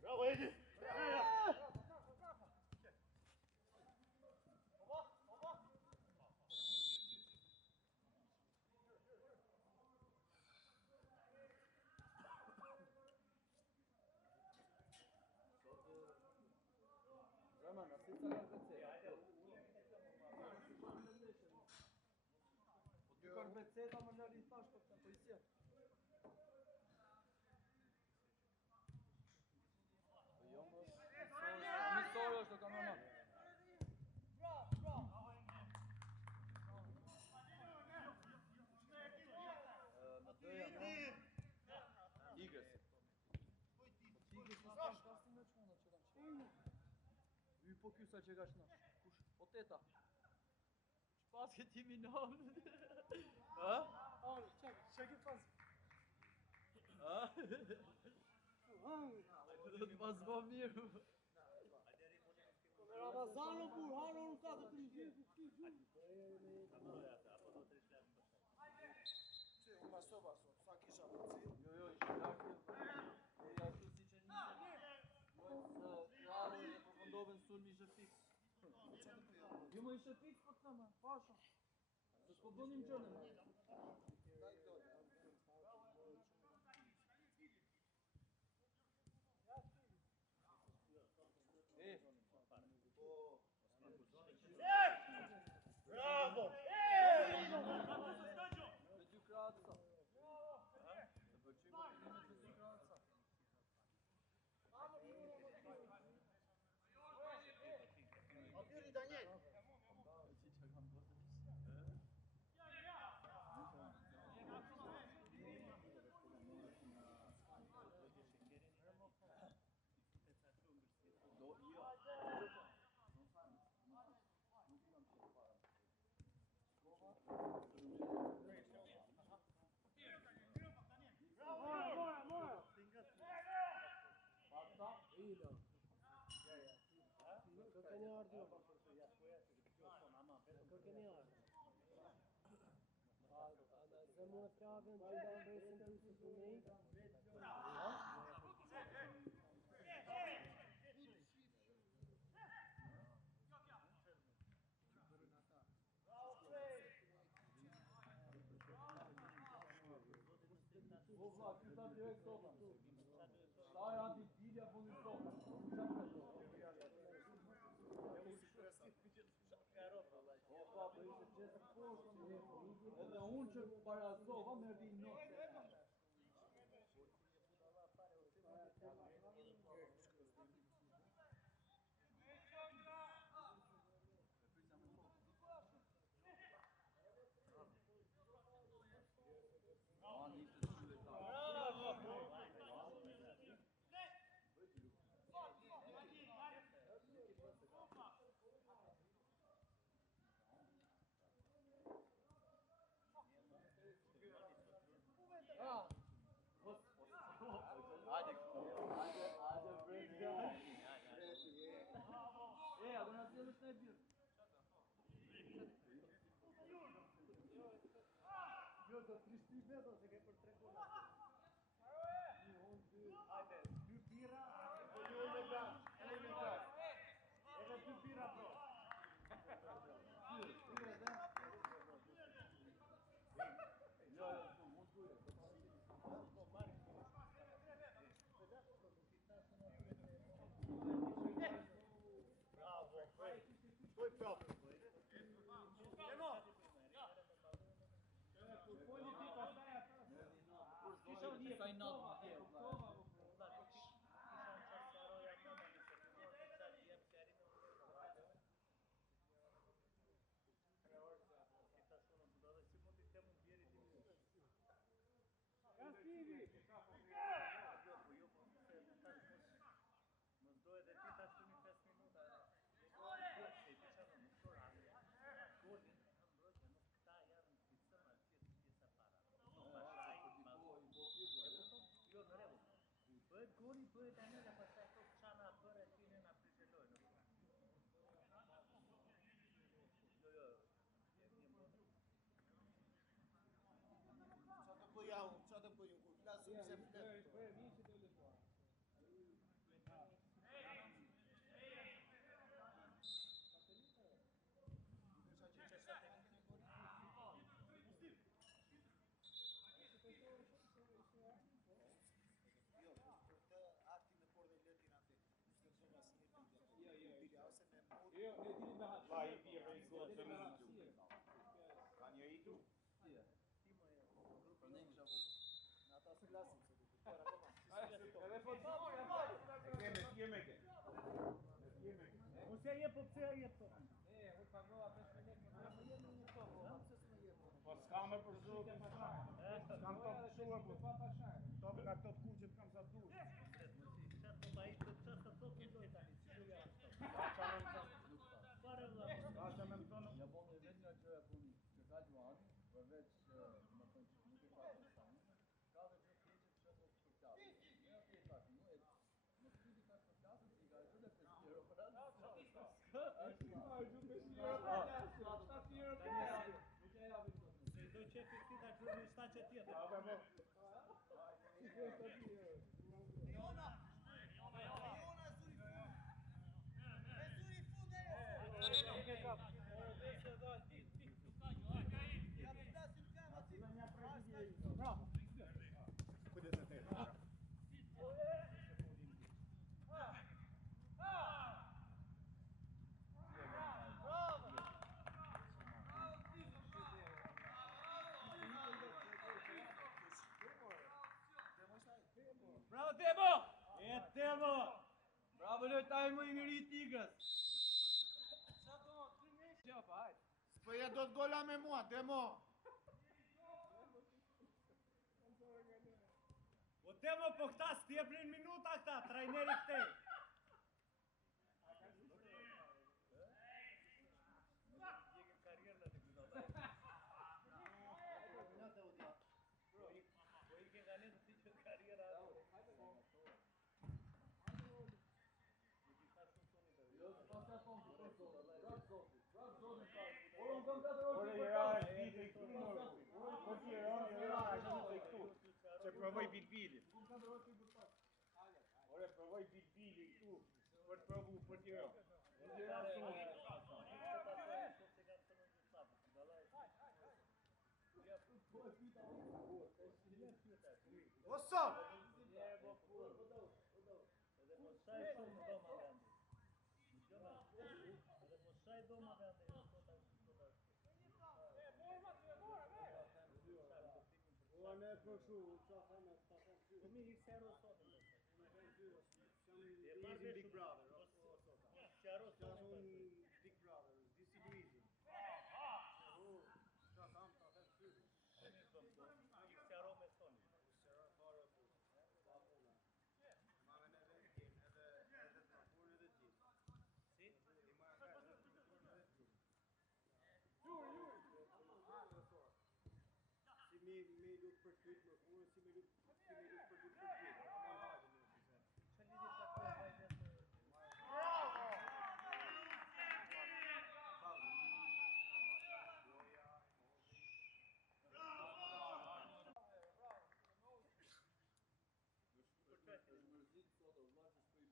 Bravo, Edi! Roman, assista la pezzetta. Ti con pezzetta ma non li sta per polizia. Mi solo sto con mamma. Bravo. Na doja, Igres. Igres na shkastin me çuna çekan. Ju po ky sa që ka shna. Kush? Po teta. Ç'pas ke ti minon? Ha? Oh, çek pas. Ha? Do të pas bë mirë. Ramazano bur, haro nuk ka të të mjë. Që, unë ma soba sot, sa kisha përci? Jo, ishë lakë. E ashtu si që njëse. Mojtë rarë e përfundove në sulmi ishë fix. Jo më ishë fix për të në më, pasha. Se s'po bënim gjënë më. Bravo! Me dy kratësa. Të përqy këpërimet me dy kratësa. Atyri Daniel! Që që kam bërë Zemura pjavën që da vresin të usë të nej. O vla, këta direkt sopa. Ta e ati dilja po një sopa. O pa, për ishte gjithë poshtë. Edhe unë që parazova me rdi në. Hajde breakdown. A do na sjellësh në birë. Jo, do 3 metra se ke për 3 kona. Hajde, 2 bira, po një me gaz, 3 me gaz. Edhe 2 bira pro. Bravo! Poi proprio! Saj natë më tjerë. Mos dohet e ti tash në 5 minuta. Golin në mbrojtje nuk këta janë picën atje të pjesa para. Jo, në rregull. Bëhet goli, bëhet anela, pastaj to çana qavu. Në ata së klasin, se du të kërë akoma. Edhe fotografi, me ke. Ose je po pse je to? Unë pagova 5 lekë, më më jenë një toko, më pse s'më jetë. Po s'ka me përzuru për pasharë. S'kam top të shua për. Top nga këto të kuqet kam sa dush. Qatë po bajit të qatë të të dojë tani, që ju janë të. Fare vla. Ka me më tonë. Ja boni vetë nga që e puni, që ka Gjuani, përveç më thonë që nuk e ka të stani, ka dhe gjë keqet që do të shpëklatë. Ne atë e tash, mu e në të vidi ka shpëklatë, si ka gjë dhe 5 euro për atë. Ashtë ka gjë 5 euro për atë, 7 euro për atë. Nuk e javim do të. Se do që e këti da kërë një staqe tjetër. Abe mo. Bravo. Kujdes e te. Bravo Temo! E Temo! Bravo lojtari më i miri i Tigrës. Gjapa, hajde. S'po je do të gola me mua, Demo. O Temo, po këta s'tjepnin minuta këta, trajneri këtej. Ore era vite këtu më. Po ti era këtu. Se provoj bilbili. Ore provoj bilbili këtu. Për të provu për ti era. What's up? Ne përshu, qa thëmë, ta thëmë ty. Mi i sero sotë. Easy Big Brother. Qaro Qa sotë. thonë Big Brother, this is easy. Qa thëmë, ta thëmë ty. I qaro me sonë. Sera fare po. Pa puna. Ma me në vendin, edhe të raporën edhe gjithë. Si? I ma e edhe të raporën edhe gjithë. Si me lutë për kytë më kurë, si me lutë për kytë për kytë. Ma hajde në të Që lidi të kërë bajdet në...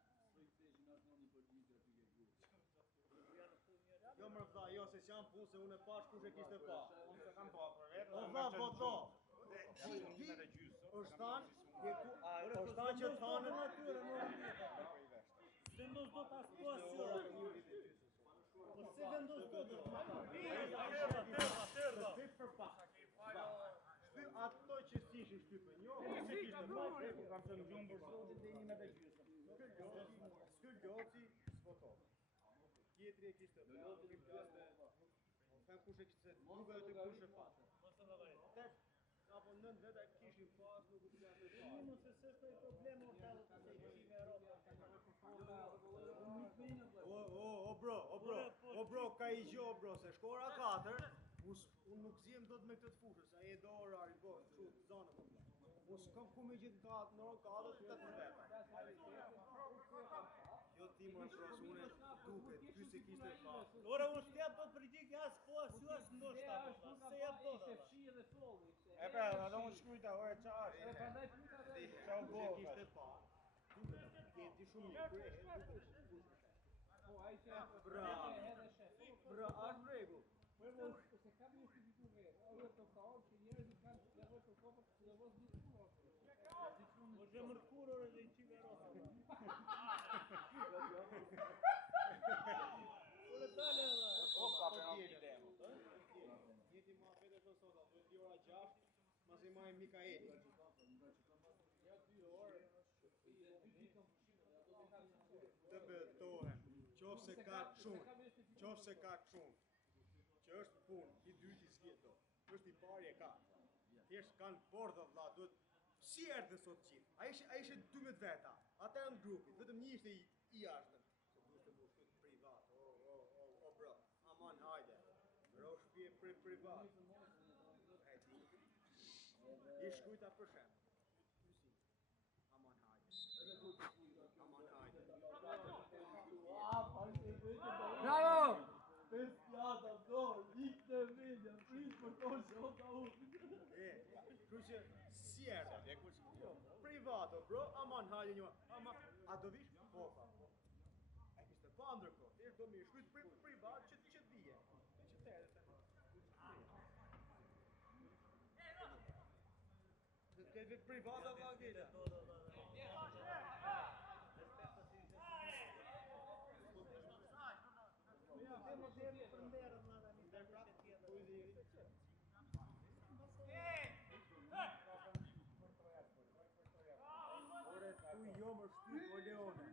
Jo më vda, jo se s'jam punë se unë e pash kush e kishte pa. Unë se kam pa për vetë. O vda, po vda. Është tanë, është tanë që tanën atyre më rëndit. Vendos do ta situacion. Po se vendos do të Të shtyp për pak. Shtyp ato që s'ishin shtypën, jo, se kishte pa. Kam të në gjumë për sotë dhe një me dhe gjysëm. S'kyll Gjoci s'voto. Tjetri e kishte pa, them kush e kishte, nuk e të kush e pa. mos e lavare. Apo nën veta kishin pas, nuk u përgjat e pa. Mos se s'është një problem o ta të shihim Europë. O bro, ka i gjo bro, se shkora 4, unë nuk zjem do të me këtë të fushës, a e do orari, bo, shu, zonë më të. Unë s'kam ku me gjithë katë, në orë 4 të të veta. Jo ti më pros, unë e duket, ty se kishte pa. Ora unë shtjep do të përgjik as po as ju as ndoshta. Se jep do. E pra, edhe unë shkujta, ore qa është? Qa u Ty se bo? kishte pa. Duket, ti shumë një, kur e duket. Bra, është rregull. Po je mërkur ore dhe i qive Europë. Ore tale edhe. Opa, për në një demo. Njëti ma fete për sot, 2 ora 6, Mos I marrin Mikaeli. Të betohem, qofse ka çun, që është punë, I dyti s'vjeto, është I pari e ka. Thjesht kanë bordha vlla, duhet si erdhën sot gjithë. Ai ishte 12 veta, ata janë grupi, vetëm një ishte I jashtëm. Se duhet të mos shkoj privat. O bro, aman hajde. Bro shtëpi privat. E di. I shkujta për shemb. Aman hajde. Aman hajde. Bravo! Pesjata, do, lik në media, pris për tonë që o ka unë. Kështu që si erdhe. Privato, bro, aman hajde një. A do vish? Po, pa. E kishte pa ndërkohë. Thjesht do mi shkujt privat që të vije. Që të erdhe. Të privata valla gjeta. Ore, tu jo më shtyp, o Leone.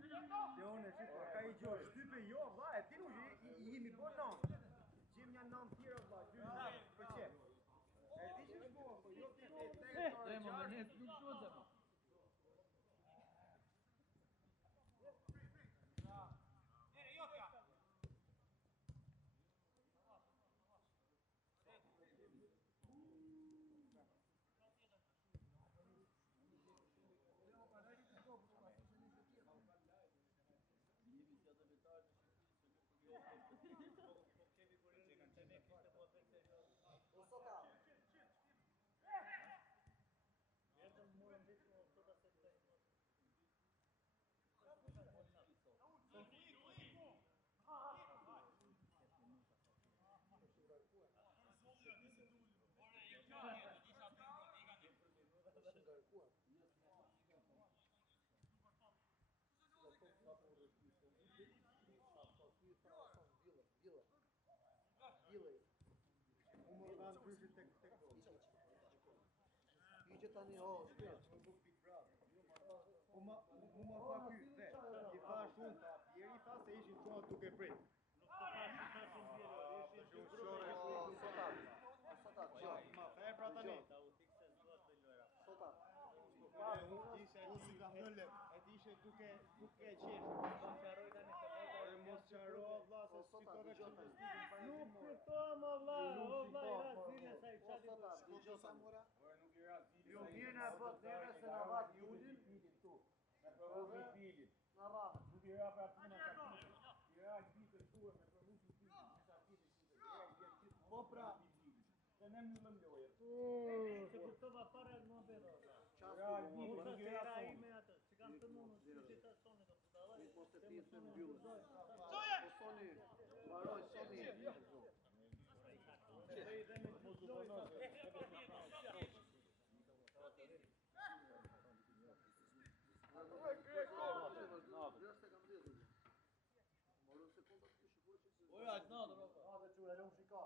Leone, shiko, ka I gjohë, shtype jo, vlla, e ti nuk I jemi po nëmë. Gjem një nëmë tjera, vlla, 2 për qep. E ti që shkohë, po jo ti te Dhe më mërnet nuk duhet dhe më. Iqe tani o, shpet, më buk Big Brother. Mu ma tha ky, dhe, I thash unë, Jeri tha se ishin çuat duke prit. Nuk të thashë bjerë, ishin dy grupe. Sotat, ma fe pra tani. Ta u thikse s'duat të lojra. Sotat. Unë si ka hëllë, e ti ishe duke qeshë. Mos qaroj tani se E mos qaro, vlla, se fitove kështu të stipin pa nuk kuptom o vlla, I razine sa I qati. Jo mirë në bët neve se në vat julin. Me provu filin. Në rahat. Nuk I ra pra puna ka puna. I ra vitën tuaj me provu filin. Disa vite që Po pra. Se ne mbyllëm lojën. Se kuptova para në bëra. Qastu Unë më. të tjera ime atë, që kanë të mundu, që që të soni do të dalaj, Mos të se më pjesë soni mbyllën. në Po soni, baroj soni. Oj, aq natë, bro. Hajde çure, lëm shika.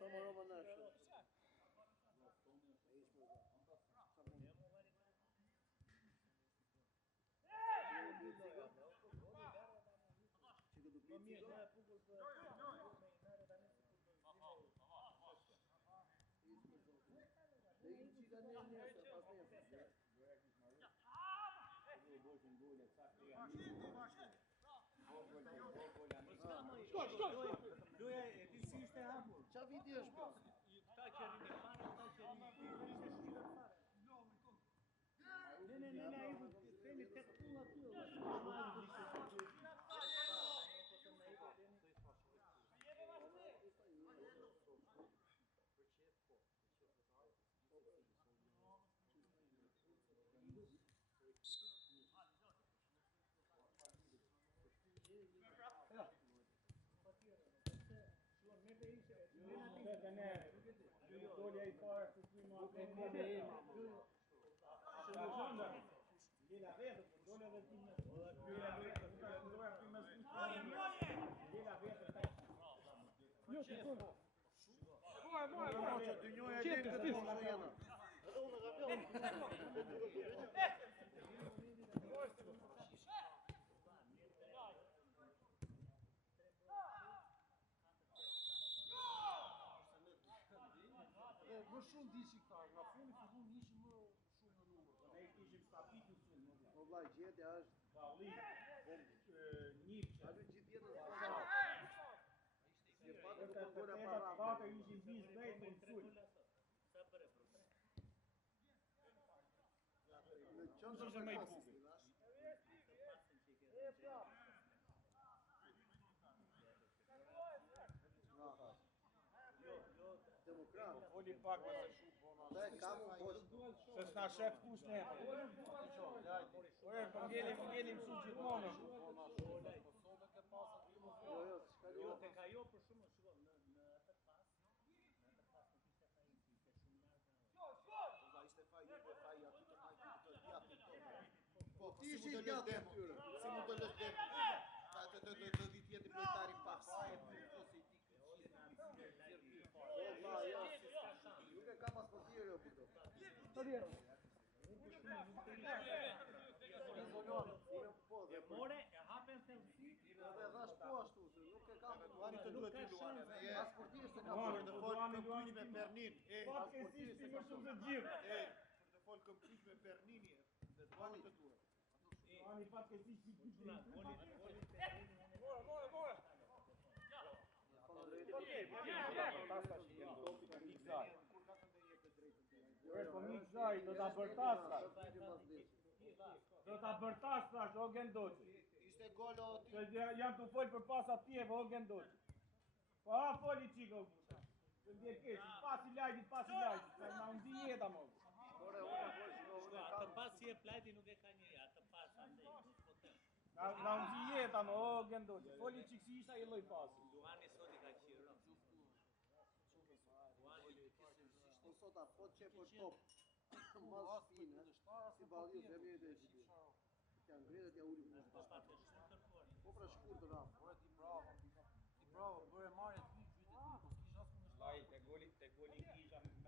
Sa më roba në Loja e ti si ishte hapur. Qa viti është kjo? Ka që rini fare, ka që rini fare. Ne, I temi tek pulla ty, Dolja I parë se s'mi ma Lela vetë, po dole edhe ti me. Lela vetë, nuk ka ndoja këtu me skuq. Lela vetë taj. Jo, shikoj. Që dy njoja e din këtë mos jena. Edhe unë kam qenë. Më shumë diçi këta, nga funi fillu nishin më shumë në numër. Ne kishim stapitur shumë. O vllai, gjetja është Valli, njipçe. aty gjithë jetën s'ka. Je patë nuk po bëra para. Patë ishin bis drejt në sulm. Në qendër Ishte më i të bukur. Demokrat. Voli pak me se shumë. Dhe kam unë poshtë. Se s'na shef kush ne. Ore, po ngjelim shumë gjithmonë. Jo, s'ka Jo, jo. tek ajo për shumë, shiko, në atë pas nuk ishte fajin, ishte shumë larg. Valla ishte faj, juve faj, aty të faj, të djapin. Po, Ti ishi i djatë atyre. Si mund të lësh demo? Të vit jetë plotari pas. Nuk e ka pas portier jo puto. Të vjen. E more, e hapen thellësi. Edhe dhash po ashtu, se nuk e ka Luani të duhet ty Luani. As portier se ka Luani, Për të fol këmkyç me Pernin. Fatkesisht ti më shumë se gjithë. Për të fol këmkyç me Pernini. Dhe Luani të duhet. Ani fatkesisht ti Shuna, voli Po Mikzaj, do ta bërtas. Do ta bërtas tash o Gendoçi. Ishte golo ti. Se jam të fol për pasat tjeve o Gendoçi. Po ha foli çiko. Të ndje keq, pasi lajtit, se na undi jeta mo. Ore, unë po shkoj, unë atë kam pas si e plajti nuk e ka njëri, atë pas andej, nuk po them. Na undi jeta mo o Gendoçi. Foli çik si isha i lloj pasi. Luani sot i ka qirë. po sot a po që për top. Mas fine, si balliu dhe mirë dhe gjithë. T'ja ngretë t'ja uli në shtatë. Po pra shkurtë rraf. Ore ti bravo, bëre marrje të vit gjyte ti, po s'kish as kundërshtar. Vaj, te goli kisha me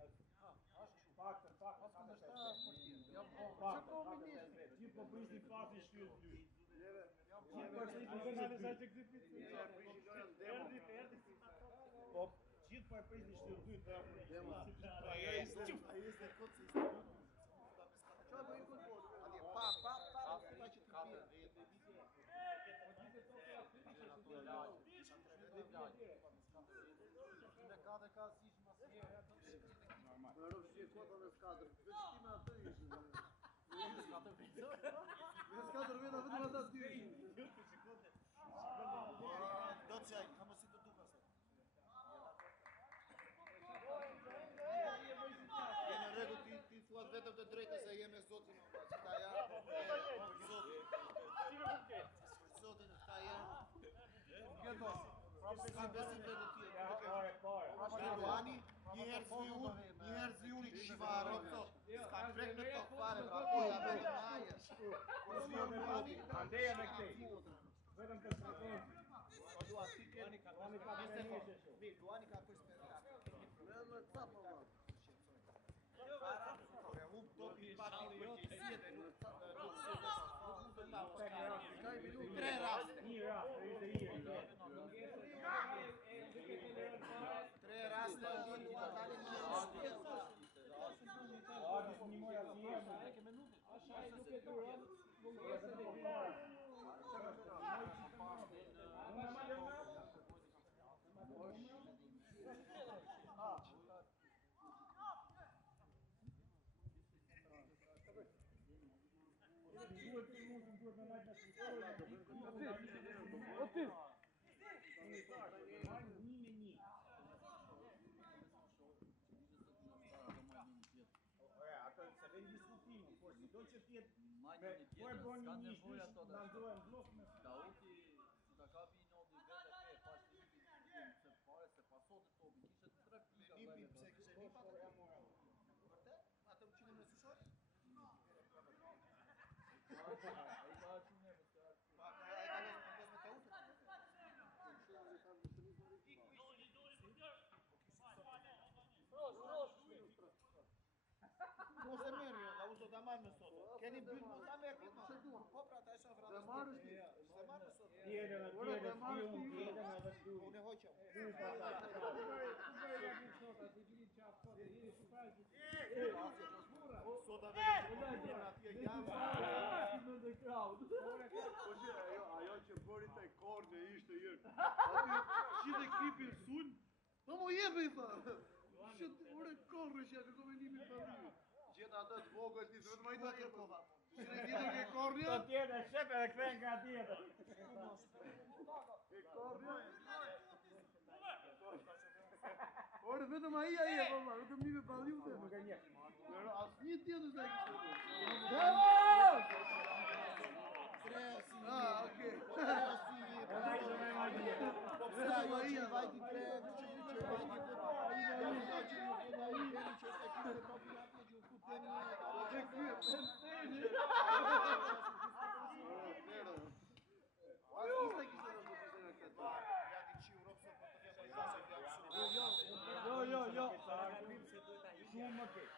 Faktën, As kundërshtar as portier. Jam bon. faktën, gjithë po prisni pasi shtyllë dy. Neve, Po, gjithë po e prisni shtyllë dy të demo. Ai ishte kocë. Çfarë bëjnë futboll? Atje pa që ti Katër bie. Me katër ka siç mas herë ato. Në rrugë si kota në skatër. Veç ti me atë ishin. Në katër vit. Në skatër veta vetëm ata dy ishin. Do të çaj, kam si të duka sot. Je në rregull ti thua vetëm të drejtë se jemi zotin më pas. Këta janë për zotin. Zotin këta janë. Gjeto. Ka besim vetë të tjerë. Pare. Luani, një herë zviuni këshivarë, s'ka trek në tokë fare, pra po ja vetë maje. Por zvion Luani, Andeja me këtej. Vetëm të shkakon. o dua ti Luani ka Luani ka për spektakl. Me cap valla. Unë topi pati përgjësie dhe nuk të lau. Ka i minutë. 3 raste. Një rast, ishte i. 3 raste në tani në Adis një moja si jemë. O ty. Atë se vjen diskutimi, por si do që t'jetë Majtë një po e tjetër, bën s'ka një nevojë ish, ato na da. ndohen blok me Dauti, si ta kapi i nodi vete e pas të hipi se fare se pasot e topi, kishte 3 pika. Nipi, pse kështë nipa të Vërtet? Atë u qine me sushori? Mos e merr jo, ka uso ta marr me sot. Keni byt mos ta merr pit. Po pra ta shoh vrapë. Se marr me sot. Unë hoqa. Sot atë atje jam. Ajo që bëri te korne ishte jër. Aty gjithë ekipin sul. Po mo jepi tha. Shit, ore korre që ato me nimin pandimi. Gjeta atë të vogël ti vetëm ai ta ke kova. Shire gjithë ke kornja. Të tjetër shepe dhe kthehen nga tjetër. E kornja. Ore vetëm ai e po, vetëm nimin pandimi. Nuk e njeh. Asnjë tjetër s'e kishte. Ah, okay. Jo. Shumë më keq.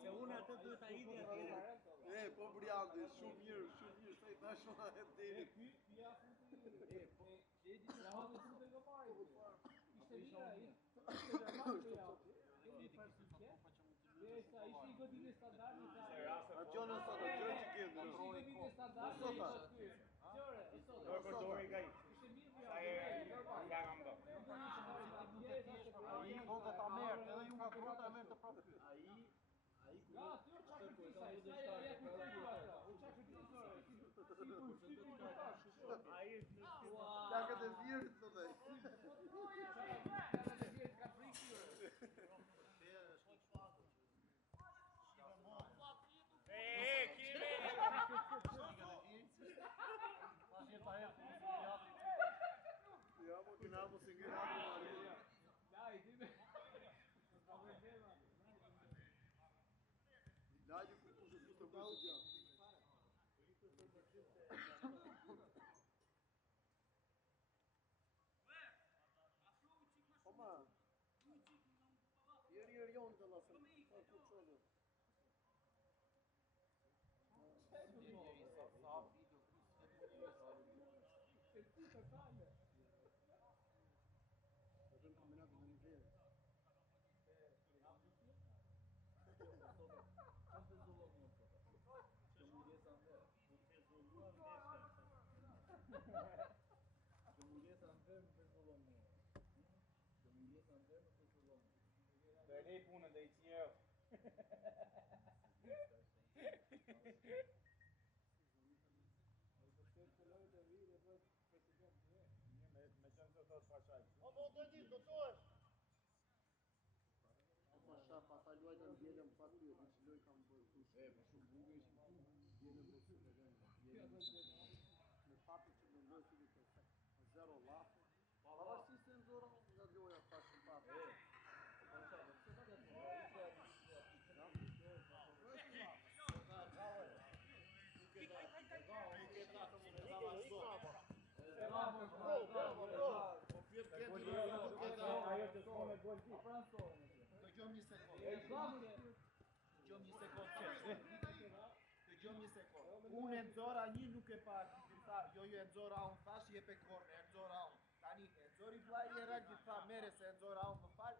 Se unë atë duhet ta hidhi atje. Po Briandi, shumë mirë, sa i dashur e deri. Gjonë sot, gjë që gjendë. Dori ka ishte. Sa e nga nga mdo. Po do ta merr, edhe ju nga brota e merr të prapë ty. Plakët e vjerit thotë ai. Ja, mo ginamo se ginamo. Lagju ku kushtet të bëjë gjatë. Oma. Jeri jon të lasëm. Po ku çolë. Vetëm kombinatë me nivel. Dhe lej punën dhe I qjerë. Me qënë të thotë pashaj. Pasha, pata luajtë në djelëm pa ty, në që loj kam bërë kush. Po shumë buge ishë tu, djelëm për shumë me papi që me loj të të zero lafe. Pavarësisht se në zora nga loja pa shumë papi. Ajo të shkone gol ti. Dëgjom një sekundë. Unë e nxora një nuk e pa arbitrin tha, jo e nxora unë thash jep e korne, e nxora unë. Tani e nxori vllai e ragit tha mere se e nxora unë më fal.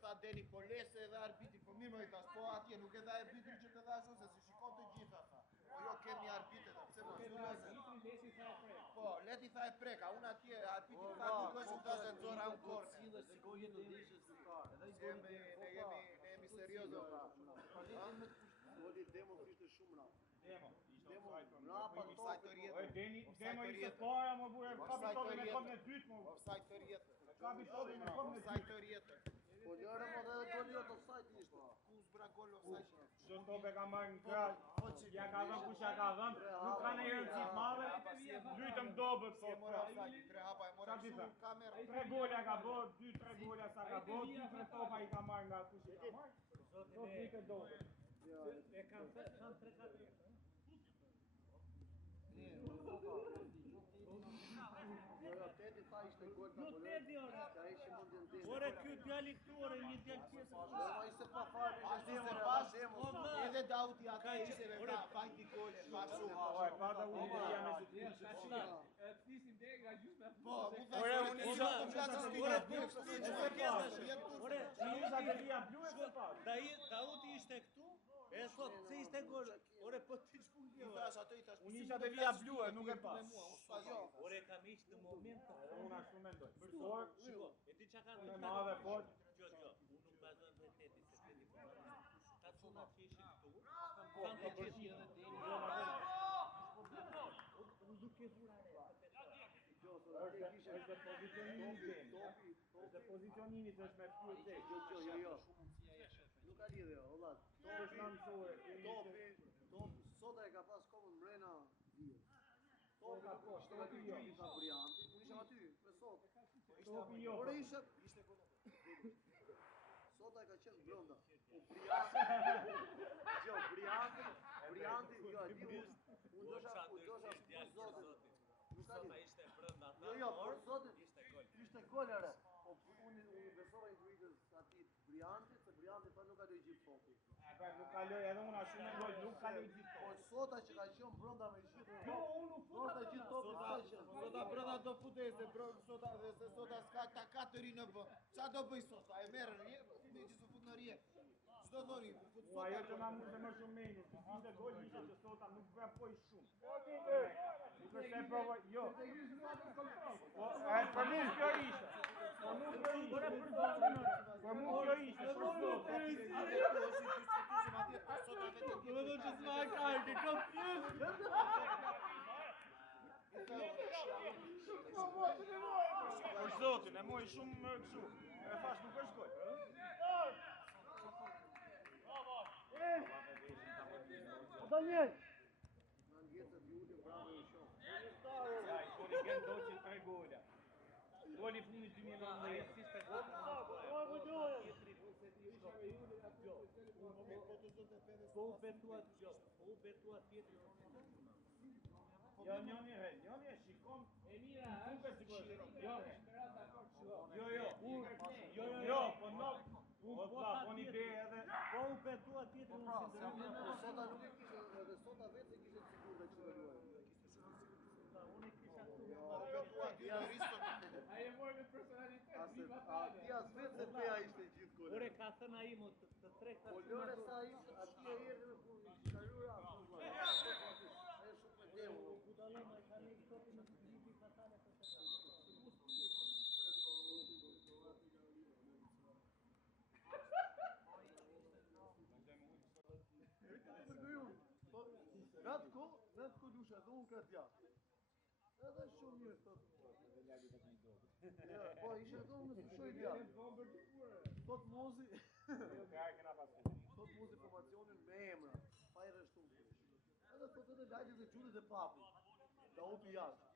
Tha deni po lese edhe arbitri, po mirë më I thash, po atje nuk e dha arbitri që të dhash se si shikon të gjitha tha. Po jo kemi arbitër, pse mos po, leti tha e preka, unë atje arbitri tha nuk është që thash e nxora unë korne. Cilës shikojnë të dishës zyrtare. Edhe I Ne jemi seriozo pa. Goli demo ishte shumë rap. Demo. Rapa Demo ishte para më bure, kapi topin e kom në dytë më. Offside të rjetër. Kapi topin e kom në Offside të rjetër. Po lërë më dhe goli jo të sajt ishte. Kus bra gol offside. Shën tope ka marrë në krah, ja ka dhënë kush ja ka dhënë, nuk ka në rëndësi të madhe, lytëm dobët Si e mora offside, 3 hapa e mora shumë kamerë. 3 gola ka bërë, 2-3 gola sa ka bërë, 2-3 topa I ka marrë nga kush I ka marrë. Do të dobët. E kam 3-4 jetë. Teti tha ishte gol ka Nuk teti ore. Ka ishi mundin din. Ore ky djali këtu ore një djalë tjetër. Ma ishte pa fare, Ashtu ishte se zemër, pas, zemër. edhe Dauti ata ishte me vajti gol, pa shumë. Guarda uno che ha messo tutto Po, mu tha Ore, se unë ti isha- do të flasësh ti. Ore, Ore, Isha che via blu e se fa. Dauti ishte këtu, e thot se ishte gol. Ore po ti ç'pu i gjë. thash ato i thash. Unë isha te via blu e nuk e pa. Ore kam ishte në moment të Unë ashtu mendoj. Por, Shiko, e di çka kanë unë e madhe, por, Unë nuk bazoj në teti, se teti po marrë. Ka çuna që ishin këtu. po, Kanë po, të gjithë edhe deri. Unë duke vurare. është pozicionimi tim. Është pozicionimi që është me pyet tek. Jo. Nuk ka lidhje, valla. Është nënçore. Topi, sota e ka pas komën mrena vio. Topi ka po, ishte topi aty jo. Gjyka Brianti, unë isha aty, me sot. Topi jo. Ore isha, sota e ka qenë brenda. Po Brianti, jo, e di unë dosha zotin. Nuk ka lidhje. Ishte brenda Jo, por zotin ishte gol. ishte gol ere. Po unë besova intuitës atit Brianti, se Brianti pa nuk ka lojë gjithë topi. Nuk kaloj edhe unë ashtu mendoj, nuk kaloj gjithë Po kohë. sota që ka qenë brenda me gjithë. Jo, unë nuk Sota gjithë topi ka qenë. Sota brenda do futej se sota s'ka ta katëri në bë. Qa do bëj sota? E merë rje, me gjithë fut në rje. Çdo thoni, fut Po ajo sota. që na mund të më shumë menjë, si ishte gol isha që sota nuk vrapoj shumë. Nuk është e provoj, jo. Po, për mua kjo ishte. Po nuk kjo ishte. Për mua kjo ishte. Për zotin, e moj shumë më kështu. E thash nuk është gol. Daniel! Në ngjetët ju ulim bravo u shoh. Ja, i koni gen doqin 3 gola. Goli fundit 2019. Po u betua gjë, po u betua tjetër. Jo, njëni e shikon. E mira, duket sikur. Jo, po no. Po po një ide edhe. Po u betua tjetër. Po sota nuk e kishte, edhe sota vetë kishte sigurt që do luajë. Unë kisha këtu. Ai e mori me personalitet. Ti as vetë se Bea ishte gjithë gol. Ore ka thënë ai mo të trekta. Po lore sa ishte aty e erdhi në fund, kalura. Ai shumë me demo. Budallë më kanë një topi në ligi fatale për të. Në atë kohë lusha dhe unë ka djatë. Edhe shumë mirë thot. Po ishe edhe unë në shoj djatë. Thot Mozi, thot Mozi formacionin me emra, pa i rështu. Edhe thot edhe lajti dhe Gjudi dhe papi. Da upi jashtë.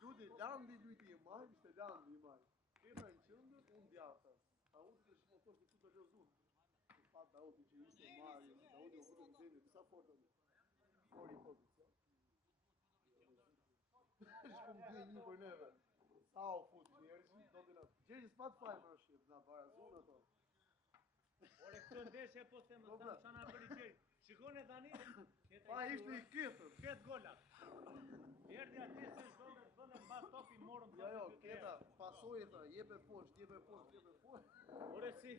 Gjudi, Landi lujti i majë, ishte Landi i majë. Kena në qëndër, unë djatë. A unë të shmo thosh të të lëzun. Pa da upi që ishte marë, da upi o vëtë në dene, disa fortë në. Fori pozicion. Shkum dy një për neve. Sa o fut njerëz, do të na. Gjergj s'pat fal më shit, na barazon ato. Ore këtë ndeshje po them Po, ta çana bëri Gjergj. Shikoni tani. Pa ishte i ketër. Ket golat. Erdhi aty se zonë mbas topi morën. Jo, keta, pasoi tha, jepe poshtë. Ore si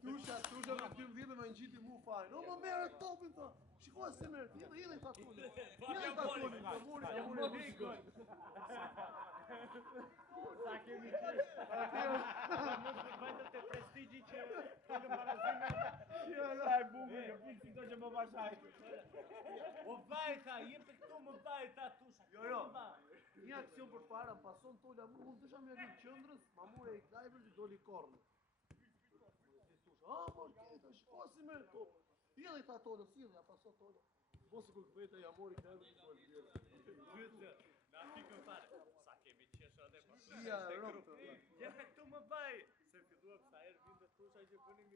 tusha. Tusha me 12 më ngjiti mu fajin. O më merr topin tha. Shikoj se merr. Jeni ta tuni. Po mori gol. Sa kemi qenë. Vajtë të prestigji që në barazime. Jo, ai bukur, jo pik këto që më bashaj. O vajta, jep këtu më vajta tusha. Jo. Një aksion për para, pason tola, unë dësha me një qëndrës, ma mure i Klajver që doli kornë. Por keta, shko si me top. Pjeli ta tola, si dhe, ja paso tola. Mos i kur këpeta, ja mori Klajver që doli bjerë. Na fikën fare. Sa kemi qeshë edhe për Ja, rëpë. Jep këtu më vaj. Se filluam sa herë vinte tusha që bënim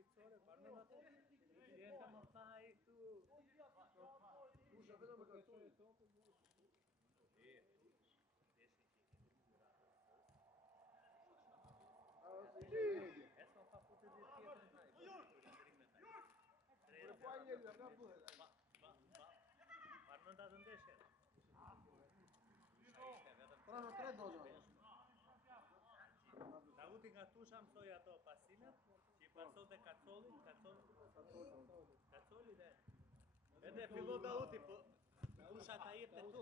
pa ai këtu. Tusha vetëm me kartonin. Essa fa putë dhe tjetër ndaj. Por po ai nga bëhet. Par në datën ndeshje. Pra në 3 dozë. Dauti nga Tusha mësoi ato pasimet, që i pasonte Kacoli dhe edhe fillon Dauti, po Tusha ta jepte tu.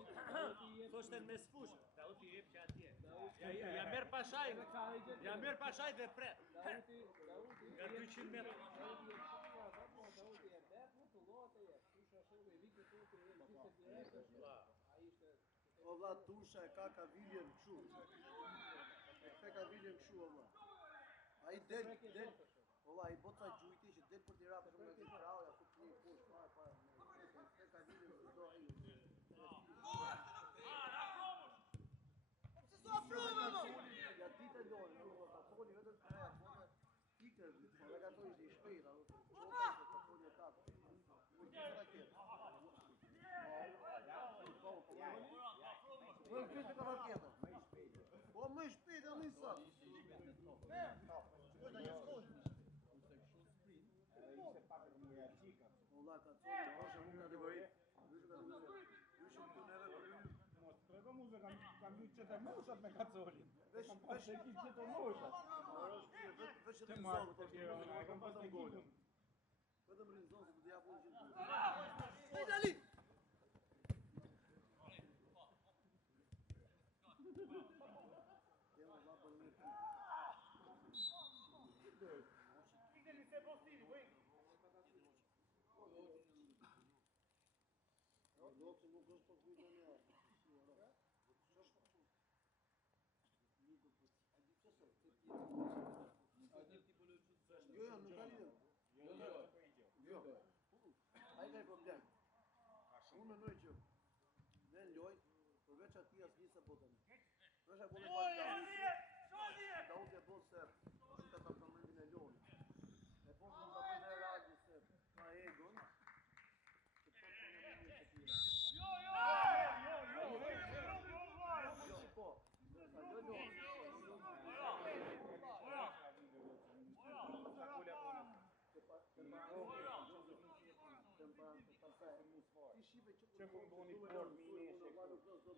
Thoshte në mes fushë, Dauti jep që atje. Ja merr pashaj dhe pret. Nga 200 metra. O vlla Tusha e ka kaviljen kështu. E ka kaviljen kështu o vlla. Ai del. O vlla i bota gjujti që del për t'i rapë shumë nga krau, ja fut një poshtë para. E ka kaviljen do ai. Ja dita lojë, nuk ka thoni vetëm kraja, po ikën, po e ka thoni i shpejt, apo ka thoni ata. Nuk e ka këtë. Më shpejt ka raketa. Po më shpejt a më sa. Po da një skosh. Valla ka thoni, ose mund kategori. Dyshim këtu neve Mos trego muze kam një qëtë moshat me Kacolin. Vesh ekip qëtë moshat. Vesh Të marrë të tjera, e kam pas ekipin. Vetëm rinzon se të japun që të. Vidali! Jema vlla për një. Ikdeni se postini, vëj. Lokë nuk është për kujtë një. Jo, nuk ka lidhje. Jo. Ai ka problem. Unë mendoj që ne lojt përveç atij asnjë sa botën. Përveç apo ne da u të bëj se ta përmendin e lojë. E po mund ta bëjë radhë se ka egon. Që fundoni por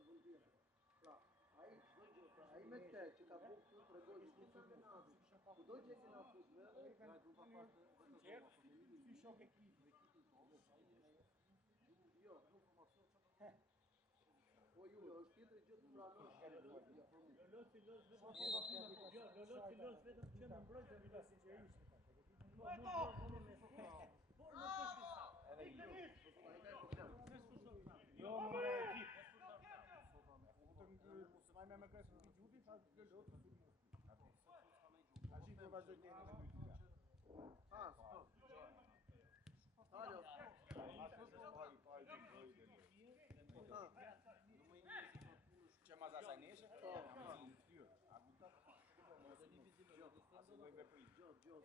minjeshe ai me te që ka bëu këtu tregoj që ti me nazi. Kudo që kena futme, ka du pa pastë. si shok ekipi. Jo, nuk po mos shoh. Po ju, është tjetër gjë të pranosh. Loloci los vetëm që në mbrojtje vita sinqerisht. Po nuk po me por nuk është sa. Ai ka problem. Jo, më ekip. Mos vaj me kresë në gjuti, sa të lotë të sulmu. A që të vazhdoj të jenë në mytika. Ah, stop. Alo. Që ma za sajneshe? Po. A buta? Asë doj me prit. Gjo,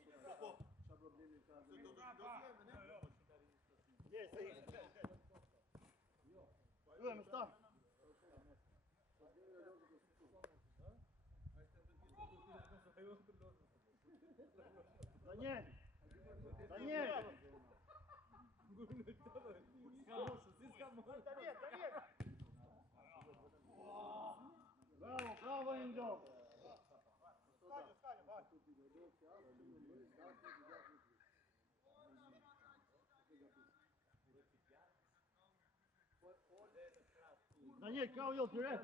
qa problemi ka dhe. Ju e më sta. Daniel! Bravo, Indio! Daniel, kao jo tyre?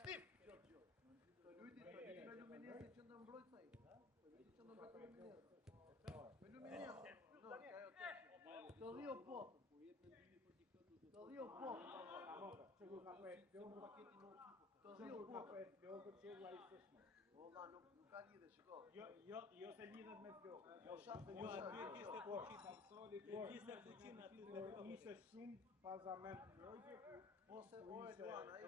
Steve! Të lujti me luminesi që në mbrojt saj. Që në mbrojt luminesi. Me luminesi. No, ka jo të. Të dhjo po. Të dhjo po. Që ku ka për Të paketi në oqipë. Të dhjo po. flokët që la ishte shme. Ola, nuk ka lidhe, shiko. Jo se lidhet me flokët. Po shafë Jo, aty kishte fuqin aty me Ishte shumë pazament mbrojtje. Ose ore duan, ai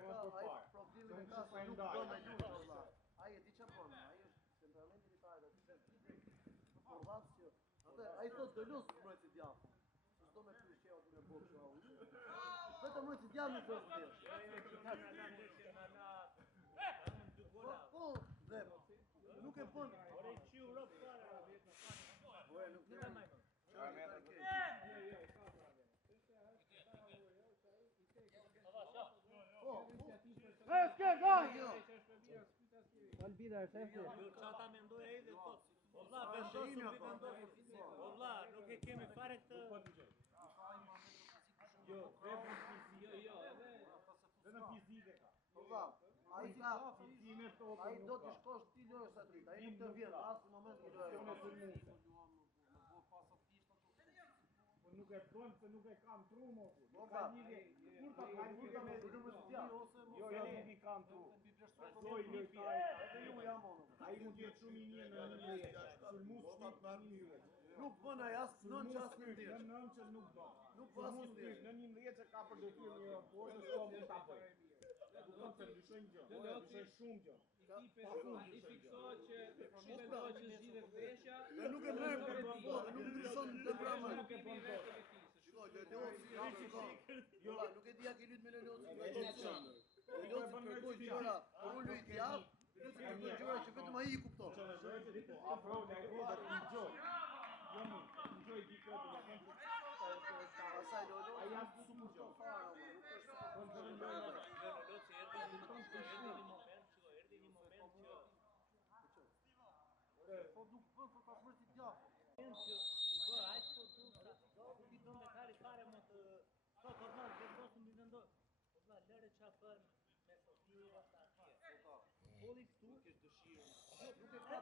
problemin ka se nuk do me lutë, ai e di çfarë bën, ai është temperamenti vitar, aty se porvac që atë se ai thot do lus mbrojtës djathtë. S'do me pyes çeo ti me boks au. Vetëm mbrojtës djathtë më thos ti. Po, dhe nuk e bën. Ore qiu rop fare. Ore nuk e bën. S'ke gaj! Albida është efti. Çata mendoj ai dhe thot. O vlla, vendosu mi vendosu. O vlla, nuk e kemi fare këtë. Jo, vetëm fizike ka. Po valla, ai ka Fizikinë totë. ai do të shkosh ti lojës aty. Ai nuk të vjen as në moment që do. Po nuk e bën se nuk e kam tru mo. Po ka lidhje. Kur ta ka lidhje me numrin e tij ose jo nuk i kam tru. Loj lojtar. Edhe ju jam unë. Ai mund të jetë shumë i mirë në një jetë. Sulmus nuk në një jetë. Nuk bën ai as nën çast në ditë. Në nënçë nuk do. Nuk Po pas mos në ti ditë. në një jetë që ka për detyrë një portë s'ka mund ta bëj. Kupton se ndryshojnë gjë. Ndryshojnë shumë gjë. I fiksohet që shi vendohet që zgjidhet veshja. Dhe nuk e merr për po, dhe nuk ndryshon temperament. Nuk e bën dot. Shiko, jo, nuk e di a ke lut me Leloci. Leloci kërkoi gjëra, por unë lut jap. Leloci kërkoi gjëra që vetëm ai i kupton. Afro ne rrobat i gjoj. Jo më, gjoj di këtë, Pastaj Leloci ai janë super gjë. fare, nuk është po nuk bën për ta bërë ti djathtë. Bă, hai të duka. Ti do me kari fare më të thot normal vendosu mi vendos. Po vlla lëre ça bën me Sofia ata atje. Polli këtu Nuk është dëshirë. nuk e ka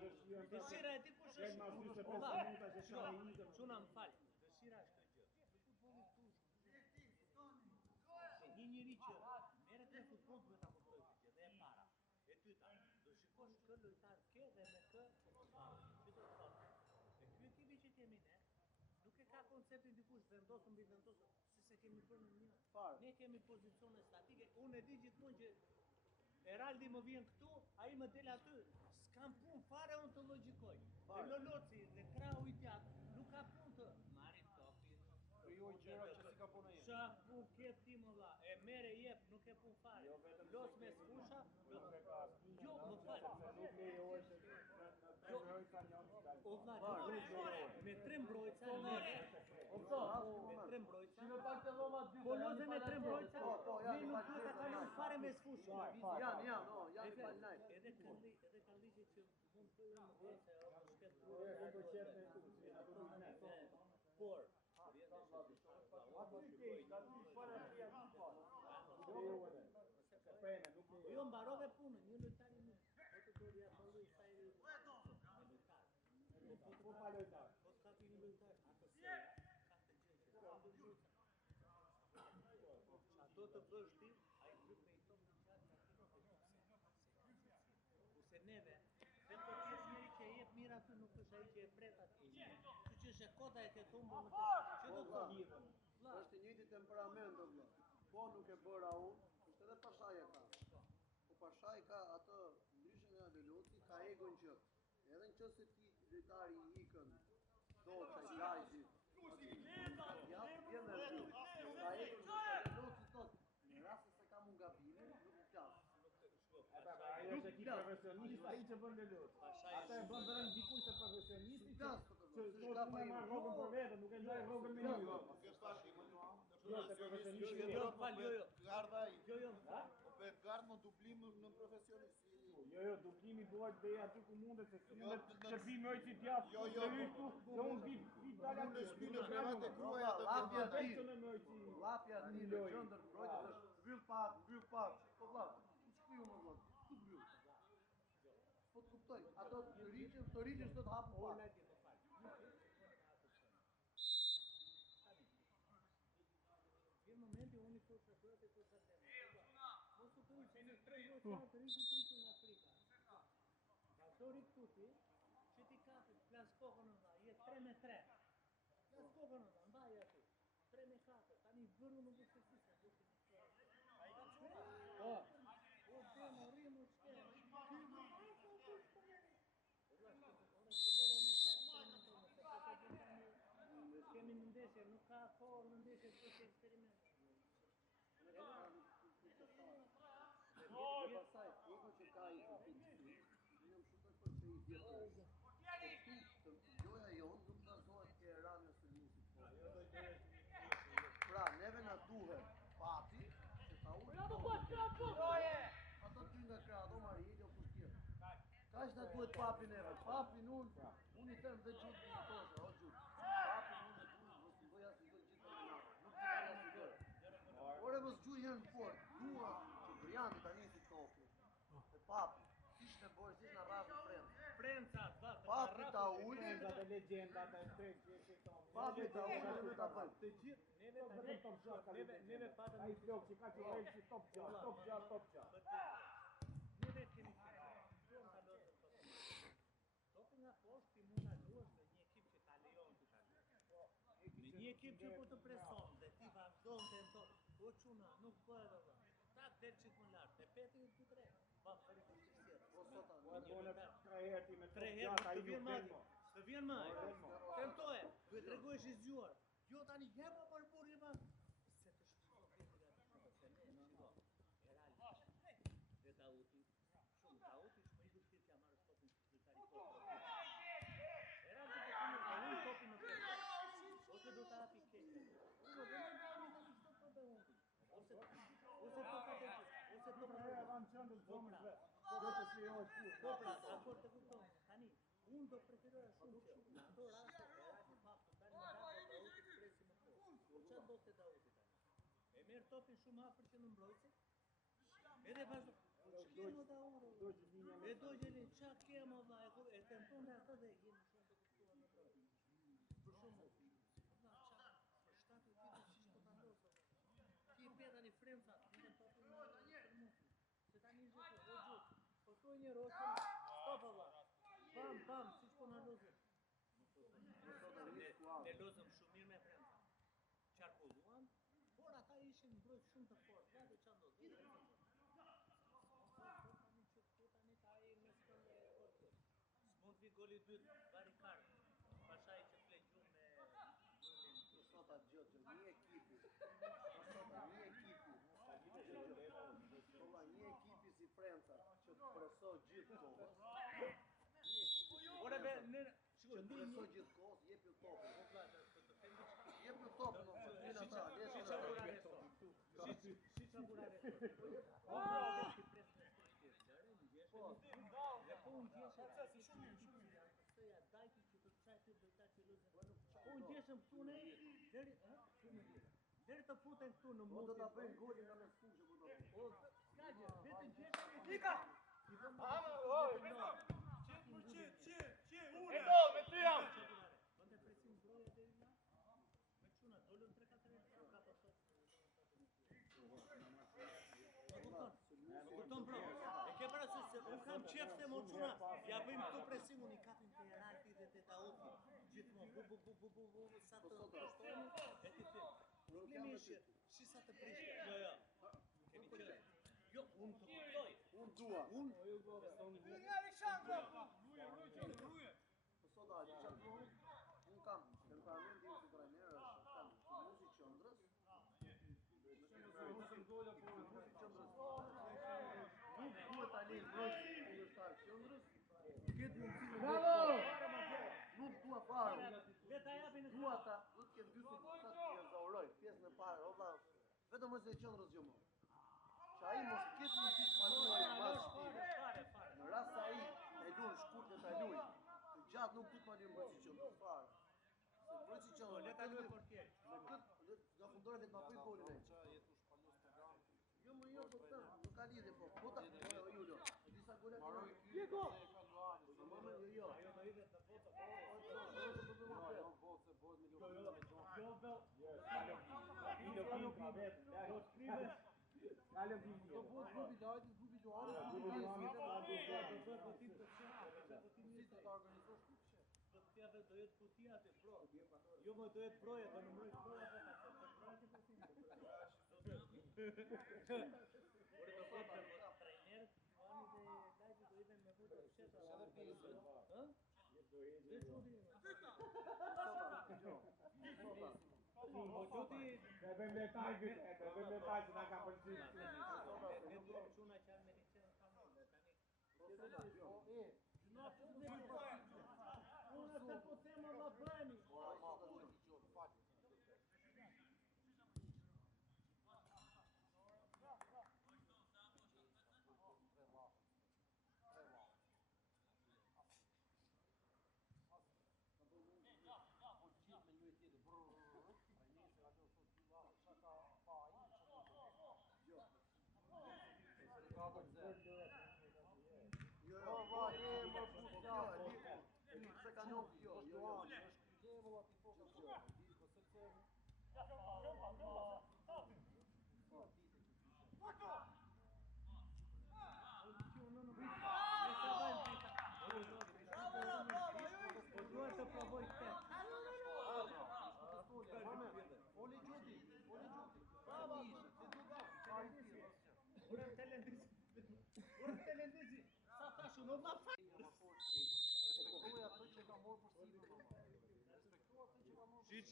dëshirë. Dëshira e ti kush është? Ma 45 Vlla, minuta që shkoj ikën. çuna më fal. Dëshira është kjo gjë. Futbolli këtu. Se një njeri që merret me futboll duhet ta kuptojë këtë gjë dhe e para. E dyta, do shikosh kë lojtar ke dhe me kë që do të thotë. E ky ekipi që kemi ne nuk e ka konceptin dikush vendosur mbi vendosur, si se kemi bërë në një. Fare. Ne kemi pozicione statike. Unë e di gjithmonë që Eraldi më vjen këtu, ai më del aty. S'kam punë fare unë të logjikoj. Dhe Loloci dhe krahu i tjat nuk ka punë të marrin topin. Krijoj gjëra që si ka punë ai. Qa punë ke ti më dha, e mere jep, nuk e punë fare. Los me skusha, jo më fal. O vlla, me tre mbrojtësa ne. O vlla, me tre mbrojtësa. Po loze me tre mbrojtësa. Ne nuk duhet ta kalojmë fare me sfushë. Janë, fal naj. Edhe kalliqe që mund të bëjmë më se por jo mbarove punën, një lojtar i mirë. Po të do ja thonë sa i lojtar. Po pa lojtar. Po ka ti një lojtar. Ato se ka të gjë që ka të gjë. Ato të bësh ti, ai tryp me i top në gjatë aty nuk e di pse. Ose neve, vetëm të kesh njëri që e jep mirë aty nuk është ai që e pret aty. Kështu që është kota e ke tumbur në të. Çe do të lidhen? Është i njëjti temperament o vëlla. Po nuk e bëra unë, është edhe Pashaja ka. Po Pashaj ka atë ndryshe nga Leloci, ka egon që edhe nëse ti lojtari i ikën do çaj gajzi. Ja, vjen me ty. Ka egon që Leloci thot, në rast se kam un gabime, nuk flas. Ai është ekip profesionist, ai që bën Leloci. Ata e bën vetëm dikush të profesionisti që ka pa marrë rrogën për vete, nuk e ndaj rrogën me një. Jo, fal, jo. Garda i. Jo. Po gard më dublim në profesionist. Jo, duplimi duhet dhe aty ku mundet se mundet që vi më i djathtë. Jo, këtu, jo unë vi dalë Unë shpinë private gruaja të Lapja ti, në më i lapja ti në qendër mbrojtës është mbyll pak. Po vlla, shkriu më vlla, tu mbyll. Po të kuptoj, ato të rriqen çdo të hapun pak. Vjen momenti unë këtu të thuat e këtu të them. Mos u thuaj se në 3 orë të rriqet në Afrika. Ka dori këtu ti, që ti kapë plas kokën në dha, je 3 me 3. Plas kokën në dha, mbaj aty. 3 me 4, tani vëru nuk është se ai ka çuar. Po. O dem rrimu çke. Ti më ai po kush po jeni. Po vllash, ora të lëre një ndeshje, nuk ka kohë në ndeshje të është eksperiment. Pastaj, ego që ka i kompetitivi, jam shumë dakord se i vjetër. Joja jonë nuk bazohet ke rënja së lusit. Pra, neve na duhet papi që ta ulë ata ty nga krado, Marijel o kush tjetër. Kaq na duhet papi neve. Papin unë i them dhe Gjut Vitosha, o Gjut. Papin unë e duhet, mos të bëj asnjë gjë gjithë terminatë. Nuk të bëj asnjë gjë. Ore mos gjuj herën fort. Dua që Briani tani ti topi. Se papi, siç ne boj, siç na rrafë frend. Frenca, Papi ta uli, Legendat e legjendat e shtrejt që e këto. papi ta uli dhe ta bëj. të gjithë, neve top shot. patëm Ai flok që ka që rejnë si top shot. neve kemi topi nga poshtë ti mund ta luash me një ekip që ta lejon ti tani. Me një ekip që po të preson dhe ti vazhdon të në tokë, po çuna, nuk bëhet valla. Ta del gjithmonë lart, te peti 2-3. Pa bëri vështirësi. Po sot Po e bone 3 herë ti me top Tre shot, herë ai të vjen nuk më. vjen mo. Të vjen më. Tentoje, duhet tregohesh i zgjuar. Jo tani jema për burri më. Se të shkoj vetë nga se ne shiko. Dhe Dauti, shumë Dauti më i vështirë t'ja marrësh topin zyrtari poshtë. Era të kemi unë topin në poshtë. Ose do ta hapi keqë. Unë do të stop të hundi. Ose topa të ose topa të Van çandën zonën vet. Dakor të kupton. Tani, unë do preferoja shumë që në ato raste e rajtë papë të tani me raste Dauti të presim më poshtë. Por që do të Dauti tani? E merë topin shumë afër që në mbrojtje? Edhe vazhdo. Ç'kemë Dauti? E do gjeni ç'a kemë valla, e tenton dhe ato dhe jemi shumë të kuptuar në mbrojtje. Për shembull, shtati i tij siç po ta ndosë. Ti e pe tani Frenca, në topin në tërmuti. Se tani është o Gjut. Po thoj një roshën, stop valla. Pam, siç po na lozëm. Ne lozëm shumë mirë me Frenca. Qarkulluan, por ata ishin mbrojtje shumë të fortë. Ja do çan do. Tani ka ai me skëmbë e fortë. S'mund vi goli i dytë, Barikar. Pastaj që flet gjumë me Sot atë gjë, një ekipi. Një ekipi si Frenca që të presoj gjithë kohës. Ora be ne Që të presoj gjithë kohës, jepi u topin. Jepi u topin, ose vjen ata, si lesh çfarë ata. burare sot. Si çfarë burare sot. Po unë ndjeshem dajti që të çajtë do ta çelozë. Po unë ndjeshem këtu ne deri të futen këtu në Po mund. do ta bëjnë golin nga në fushë ku do. Po ska gjë, vetë ndjeshem e dika. Quando presim broja deri na. Me çuna dolën 3-4 ka pasur. Kupton bro, e ke parasysh se un kam qef se mo çuna, ja bëjmë këtu presim unë i kapim te Ralti dhe te Tauti. Gjithmonë bu sa të kushtojmë e ti them. Problemi është si sa të prishë. Jo. Kemi qenë. Jo, unë të kuptoj. Unë dua. Ruje. Po sot ajo çfarë bën? Un kam temperamentin si trajner, kam muzi qendrës. Nuk duhet ta lej mbrojtje kundërshtar qendrës. Këtë mundësi me nuk dua fare. Le ta japin Dua ta, do të kem dy sekonda të nxorroj pjesën e parë, valla. Vetëm mos e qendrës jo më. Që ai mos ketë mundësi të manuaj pas shpirtit. Në rast se ai e lun shkurt dhe ta luaj, të gjatë nuk duhet ma lënë mbrojtje qendrës fare. Se mbrojtje qendrës le ta luaj portier. Me këtë nga fundore le të ma bëj golin ai. Jo më jo po them, nuk ka lidhje po. Po ta, Julio. Disa gole. Je go. Jo. Ajo do ide të votë. Do jetë kutia atë pro. Jo më do jetë broja, do numëroj broja vetë. Por do të thotë trajner, ani dhe lajti do jetë me votë fsheta. Edhe pjesë. Ë? Do jetë. po qoti e bëjmë detaj vetë, e bëjmë detaj që na ka pëlqyer. Çuna që me licencë kanon, tani. Unë të po them Allah bëni.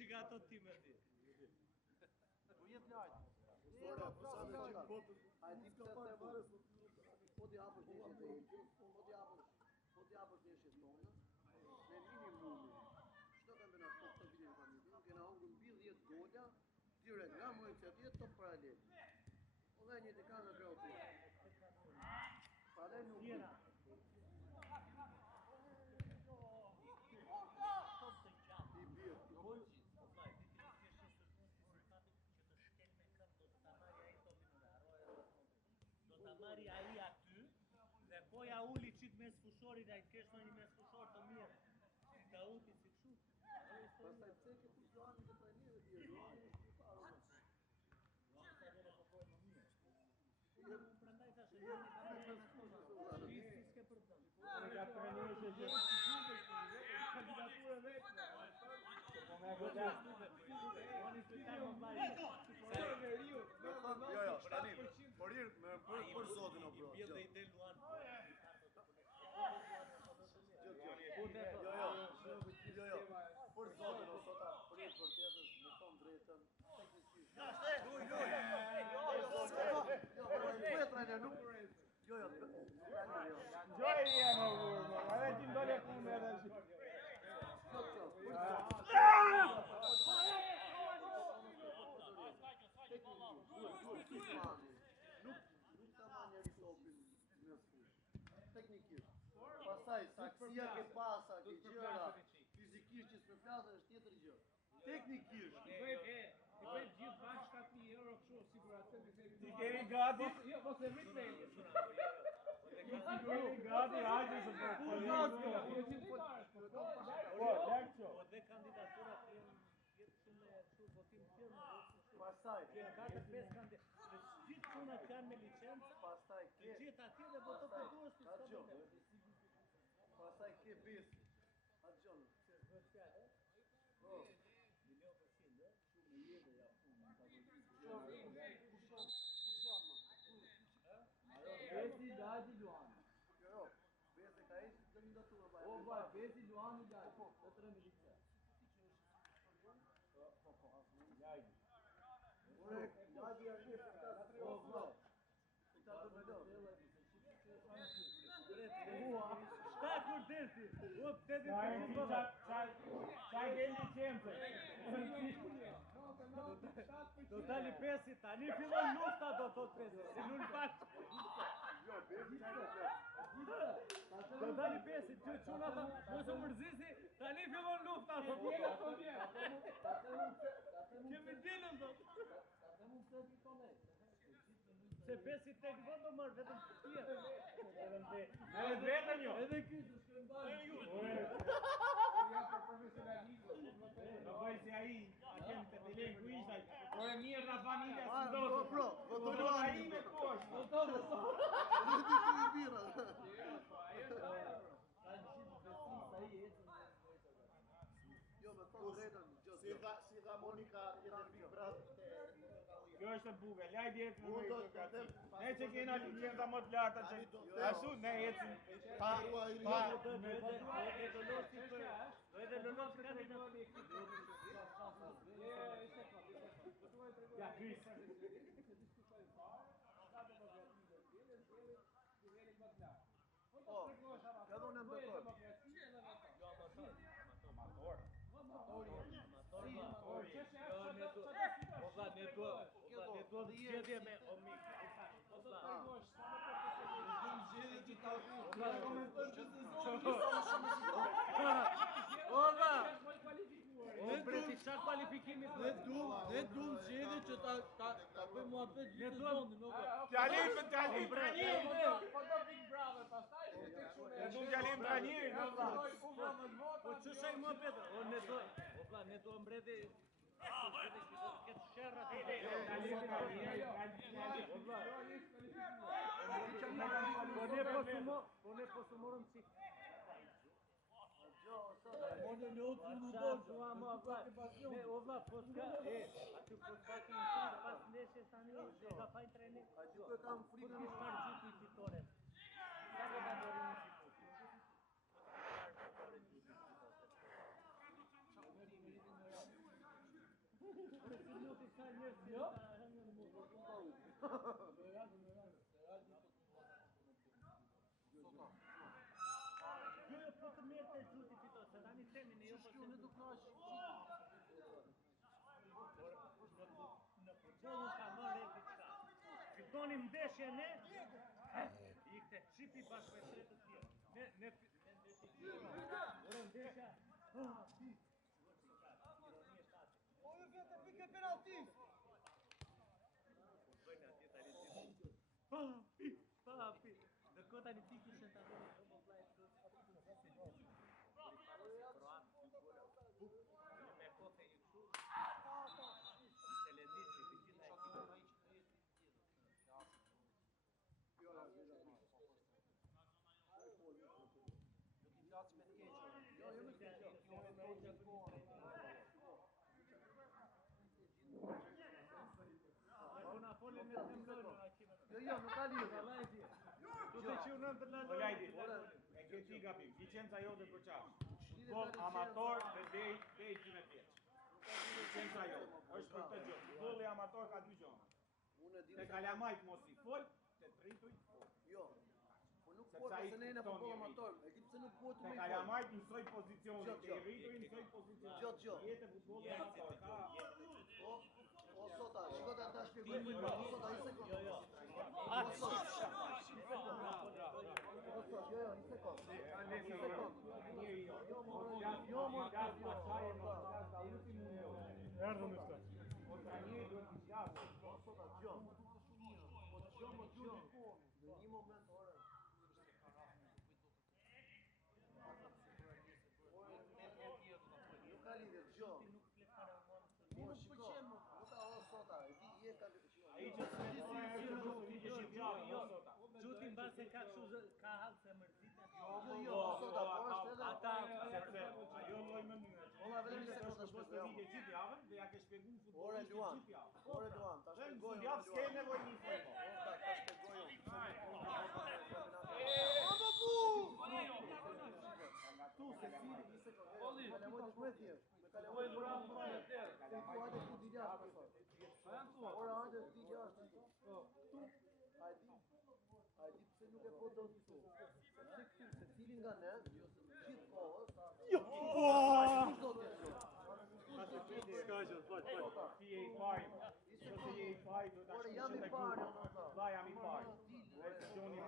Që ka ato ti me ti? Po jetë lajtë. Ora, po sa me qenë botën. A ti pse të marrës po ti hapësh neshjet e Egjit, po ti hapësh neshjet tona, me minimumi. Çdo kampionat po të vitin kanë kena hungur mbi 10 gola, direkt nga mojë atje top paralel. Po dhe një dekan në gropi. Pale nuk jena. Marri ai aty dhe poja uli qit mes fushorit ai kesh në një mes fushor të mirë. Ta uti si kështu. Pastaj pse ke fushoni të trajnerët e Joani i parë. Prandaj tash Joani ka bërë s'ke për të. Ne ka trajnerë që Kandidaturë vetë. po më goda. Joani të taj më mbaj. Jo, tani. Por për zotin o bro. Bjell dhe i del Luan. Jo. Për zotin o sota, për tjetër, me ton drejtën, teknikisht. Jo, trajner nuk. Jo. Gjoj e më urmë, edhe që ndole punë edhe që. Teknikisht. Pastaj saksia ke pasa, ke gjëra, fizikisht që s'përplasën është tjetër gjë. Teknikisht. I bëjt gjithë bashkë 7.000 euro kështu siguratë. Ti kemi gati? Jo, mos e vrit me. Kemi gati hajde se po lakço. Po dhe kandidatura jetë shumë e kështu votim firmë. Pastaj Ke 4-5 kandidatë. Gjithë puna që janë me licencë, pastaj ke gjithë atje dhe voto për duesh të s'ka problem. pastaj ke besi. Atë Po. Milion %, shumë i jeve ja punë. Besi daji Luani. Jo, besi ka ishë të kandidaturë pa. O vaj, besi Luani daji. Të 3 milicia. Ore, daji janë një fëtas. O vaj. Fëtas të me do. Shta kur desi, o pëteti Sa për të ke licencë? Do tali pesi, tani fillon lufta do tot pesi, si lul bashkë. Jo, besi ka ishë. Do tali pesi, që quna ta, mos u mërzisi, tani fillon lufta do tot. Kemi dilën do. Se pesi tek vend do marr vetëm tjetër. Edhe vetëm jo. Edhe ky të shkëmbaj. Ja për profesionalizëm. Do bëj si ai, agent të telen ku ishte. Ore mirë na familja Ah, s'do. po, bro, Do ai me kosh. Nuk di ku i bira. Jo, me thonë drejtën, gjithë. Si dha Monika tjetër Big Brother Kjo është e bukur. Laj dietë me Unë do më të them, Ne që kena licenca më të larta që ashtu ne ecim pa Edhe lënos kandidatë. Ja, Chris. Po, edhe unë jam dakord. Ne duam zgjedhje me Omik. Ne duam kualifikimi. Ne duam zgjedhje që ta bëjmë muhabet gjithë zonin, Djalim trajneri. Ne duam djalim trajneri, no vlla. Po ç'është ai muhabet? Ne do mbreti. Këtë sherrat e po ne po sumorëm si. Mone në otru në Ne ovla po s'ka aty po s'ka ki pas ndeshjes tani dhe ka fajin treni. A ju e kam frikën Kur shkar gjupi fitore. Sa do ta bërim po të mirë të gjuti fitore, se tani temin e jo po se në futbolin ka marrë e diçka. Fitonim ndeshjen e ikte Çipi bashkë me tre të tjerë. Ne ndeshja. O ju vjetë pikë penaltis! Papi, dhe kota një ti kishe të adoni shumë vlajt të me kote një kështu, i telendisi, të gjitha e kime. Jo, nuk ka lidhje. Do të qunën të Po lajdi, e ke ti gabim, licenca jote për çfarë? Futboll amator dhe deri 18 vjeç. Licenca jote është për këtë gjë. Futbolli amator ka dy gjëra. Unë e di. Te kalamajt mos i fol, te drejtuj. Jo. Po nuk po se ne jemi futboll amator. E di pse nuk po të Te më. kalamajt mësoj pozicionin, te rrituj mësoj pozicionin. Gjot. Jetë futbolli amator ka. O sota, shiko ta shpjegoj më sota një sekond. Jo, një sekond. Erdhëm në këtë. Po tani duhet të zgjasë. O sota, gjom. Në një moment ore. Nuk ka lidhje, gjom. Po shiko, nuk ka o sota, e di je ka Ai që s'e di Gjuti në base ka kështu ka halë se mërzitë. Jo, sota, po është edhe ata sepse ajo lloj mënyre. Ola vetëm një sekondë të shpjegoj. shpjegoj. Video gjithë javën dhe ja ke shpjeguar Ore futbollistin Luan, gjithë javën. ore Luan, ta shpjegoj. Në javë s'ke nevojë një fjalë. Ta shpjegoj unë. Tu se cili një sekondë. Kalamoj të shme thjesht. Me kalamoj të bravo më të tërë. Se ku hajde ku di jashtë pasoj. Ora hajde di jashtë. Tu, a di pse nuk e po do të tu. Sepse këtu se cili nga ne, gjithë kohës. Jo! Ti je i pari. Nëse je i pari, do ta Ore shkruaj jam i te pari, grupi. Vlla jam i pari. Recepcioni më.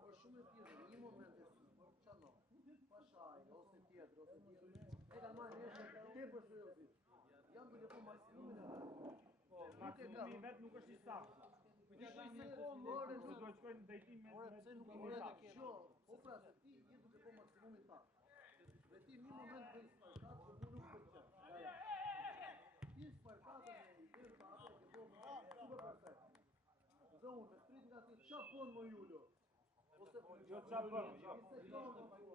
Por shumë e tjerë, në një moment e çano. Pashaj ose tjetër. E ka marrë neshë tepër seriozisht. Jam duke po maksimumin e vet. Po, maksimumi vet nuk është i saktë. Ishte një sekondë, ore, Do të shkojnë në dejtim me pse nuk me ore ta. të kjo. Po pra se ti je duke po maksimumin ta. Dhe ti në një moment bëj sparkat që mu nuk pëlqen. Ti sparkatën e idejnë të atë që po super perfekt. Dhe unë me prit nga ti qa pun më Julio? Ose Jo çfarë bën, jo. një sekondë po.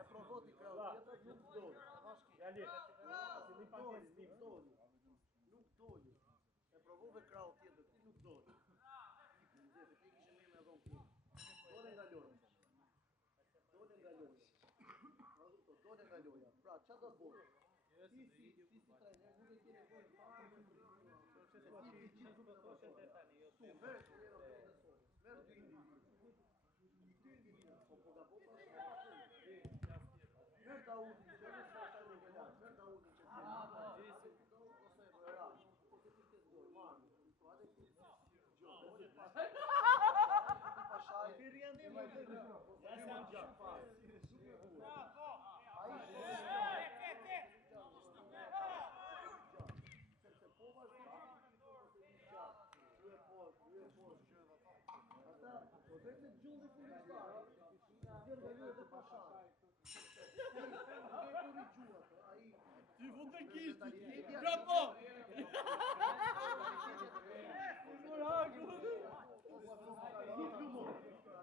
E provoti krau tjetër nuk doli. Djali, si li pases tim. Nuk doli. E provove krau tjetër, ti nuk doli. Ti kishe mirë me dhon Çfarë do të bëj? Ti si trajner nuk e ke nevojë fare për ti gjithë grupet e pasojë. Tu merr dy individë. Po gabon tash. Merr Daudin, që është sa të ngelar. Merr Daudin që ti. Ose Vera. Po ti ke gol. Marr. Po atë ti. Gjë, Pasha i riende më të. Ja sam gjap. Bravo. Ai Ti vund të kishti. Bravo!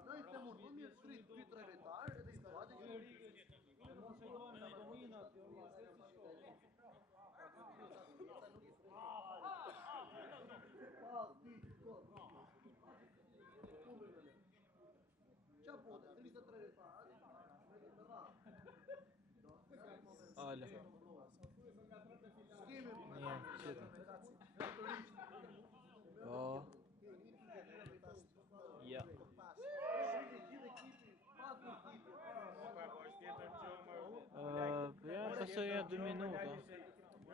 Noi siamo come street più tra le tare e dei squadri che Alo. Nie, siedem. O. Ja. Ja pasoj 2 minuta.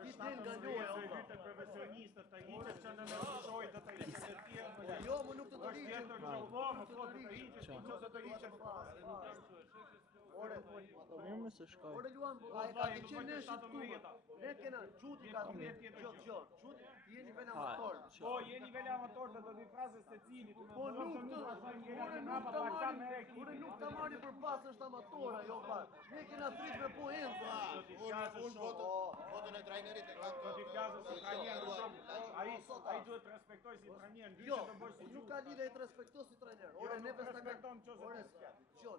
Ti del nga loja. Hyte profesionistët të hiqet që në shojë të hiqet tjerë. Jo, më nuk të Është tjetër gjallë, më po të hiqet, nëse të hiqet. Ore, Mirë më së shkoj. ore Luan, ai ka të qenë në shtuar. Ne kena Çuti ka thënë gjë. Çuti jeni ven amator. Po, jeni vel amator dhe do t'i frasë secili. Po nuk të, ore nuk ta marri për pas është amatora, jo pa. Ne kena thrit me poenca. Votën e trajnerit e ka Do t'i flasë si trajner në shumë. Ai duhet të respektoj si trajner, ndryshe Jo, të bëj si nuk ka lidhje të respektoj si trajner. Ore neve respekton çose.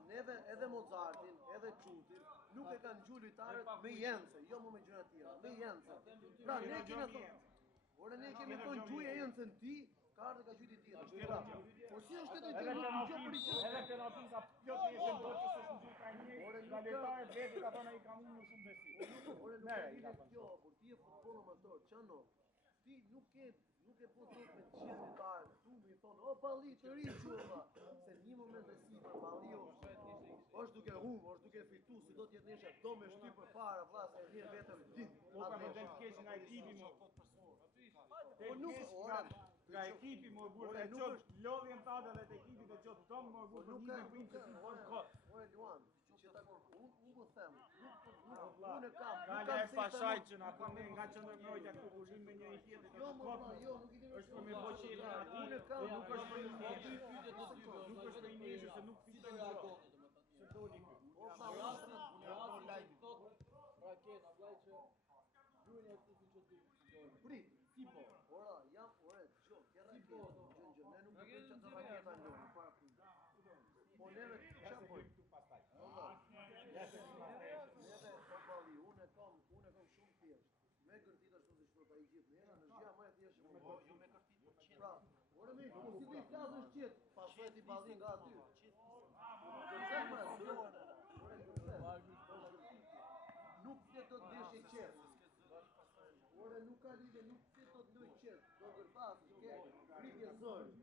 neve edhe Mozartin, edhe Çutin, nuk e kanë gjuar lojtarët me Jence, jo më me gjëra të tjera, me Jence. Pra ne kemi thonë, ore ne kemi thonë gjuje Jencën ti, ka ardhur ka gjyti tjetër. Po si është të gjë nuk gjë për gjë. Edhe penaltisa plot ishin do që s'është në trajner. Ore nga lojtarët vetë ka thonë ai ka më shumë besim. Ore nuk e lidhje kjo, por ti je futboll amator, çano. Ti nuk e po thot me gjithë lojtarët, tu më thon, o balli të ri çulla, se në një moment e sipër balliu është duke humbur, është duke fituar, si do të jetë nesër, do me shtyp përpara, vlla, se vjen vetëm ditë. Po ka me të keq nga ekipi më. Po nuk ora Nga ekipi më burë, e qëtë lodhjen të adhe dhe të ekipi dhe qëtë tomë më burë, nuk një ka me primë që ti bërë kohë. Ore Luan, që ta unë po them, unë e kam. Nga e Pashaj që nga përme nga që ndërmbrojtja këtu kushim me njëri tjetër që Jo, të më kopë, jo, nuk i di është për me bo qelën ati, Unë e kam, nuk është për një njëshë, nuk është për një njëshë se nuk fiton gjë. Se doli kë. Prit, tipo, ora, jam, ore, ço, kërra tipo, gjë, ne nuk e bëjmë çfarë raketa në para punë. Po neve çfarë bëjmë? Neve po balli, unë e kam shumë thjesht. Me gërtit ashtu si thot ai gjithë, ne në gjë më e thjeshtë me jo me gërtit po çet. Pra, ore me, po si ti flasësh qet, pastaj ti balli nga aty. Nuk se do të bësh i qet. Ore nuk ka lidhje, nuk se do të luaj qet. Do gërtasësh, ke rritje zëri.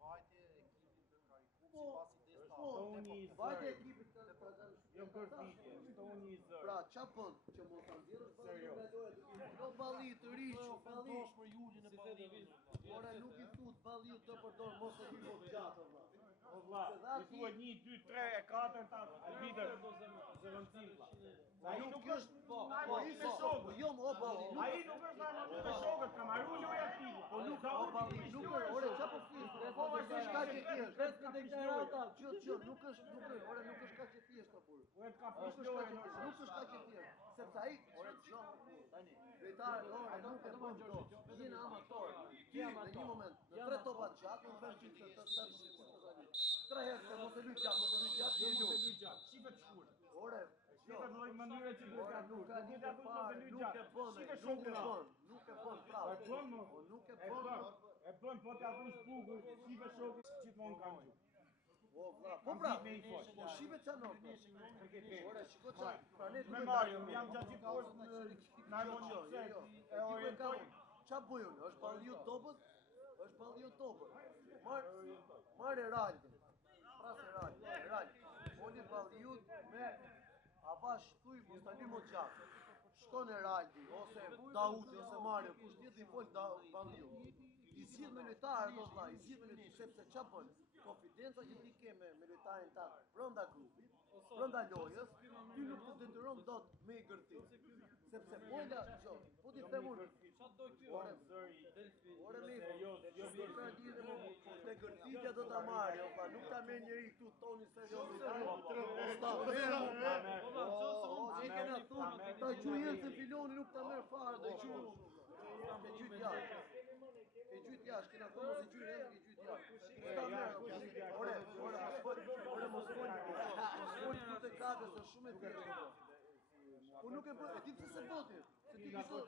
Vajte ekipin tëngari kupsi Po, pasi desta. vajte ekipit të Jo gërtitje, stoni i zërë. Pra, qa bën që mos ta nxjerrësh ballin nga loja do balli të ri, balli për Julin e ballit. ora nuk i thut balliu të përdor mos e hyj gjatë valla. O vlla, i thua 1, 2, 3, 4 ta arbitër zëvendësim vlla. Ai nuk është po, me shokët. jo më o balli. Ai nuk është me shokët, ka marrë loja ti. Po nuk ka o balli, nuk është, ore qa po flis? Po është kaq e thjesht. Vetë deklarata. Që nuk është, ore nuk është kaq e thjesht apo. Po ka Nuk fish është loja kaq e thjesht, nuk është kaq e thjesht. Sepse ai, ore çon tani. Lojtar, ore nuk e bën dot. Jeni amator. Ti në një moment, në 3 topa të gjatë, unë them që të 3 herë të mos e lyj gjatë, mos e lyj gjatë, ti lu. Shifet shkurt. Ore, Shifet në mënyrë që duhet ore ta nuk duhet. ka lidhje fare, nuk e bën, nuk e bën prapë. E bën më. Po nuk e E bën. bën po t'ja dhush bukur, shifet shokit gjithmonë kanë gjuhë. Po pra, po shive çano. Ore shiko çfarë. Planet Me Mario, jam gjatë gjithë orës në harmonicë. E orientoj. Qa bëju në? Është balliu topët? Është balliu topët. Marë Raldi. Prasë Raldi. Moli balliut me avash tuj Mustali Moxhak. Shkon Raldi, ose Daudi, ose Mario, kush tjetër i fol balliu. I zgjidh me lojtarë, do vëlla, i zgjidh me lojtarë, sepse qa bën? Konfidenca që ti ke me lojtarin ta brenda grupit, brenda lojës, ty nuk të detyron dot me i gërtit. Sepse pojla, po ti them unë, ore me te gërtitja do ta marrë, valla, nuk ta merr njëri këtu toni serioz. Ta qujen se filoni nuk ta merr fare, do i quj. E gjyt jashtë. E gjyt jashtë, kena thonë mos i gjyt edhe ke gjyt jashtë. Ta merr. Ore mos fol këtu te kakës është shumë e thjeshtë. Po nuk e bë, e di pse se boti. Se ti kujton.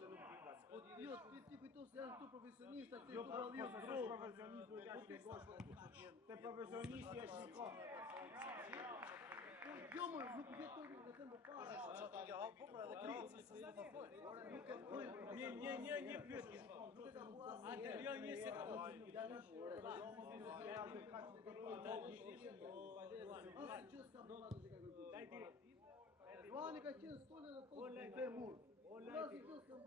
Po jo, ti kujton se janë këtu profesionistë, këtu balliu bro. Te profesionisti e shikon. Jo më, nuk jeton në them më parë. Po pra edhe kjo se sa më fol. Ore nuk e bëj. Një pyetje. Atë jo një sekondë. Luani ka qenë stole dhe thotë te mur. Vlasi kjo s'kam.